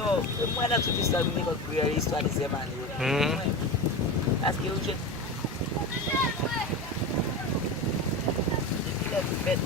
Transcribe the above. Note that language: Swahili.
No, mwana tutisa niko kuya histoire zemani. Aske ou je il est bête.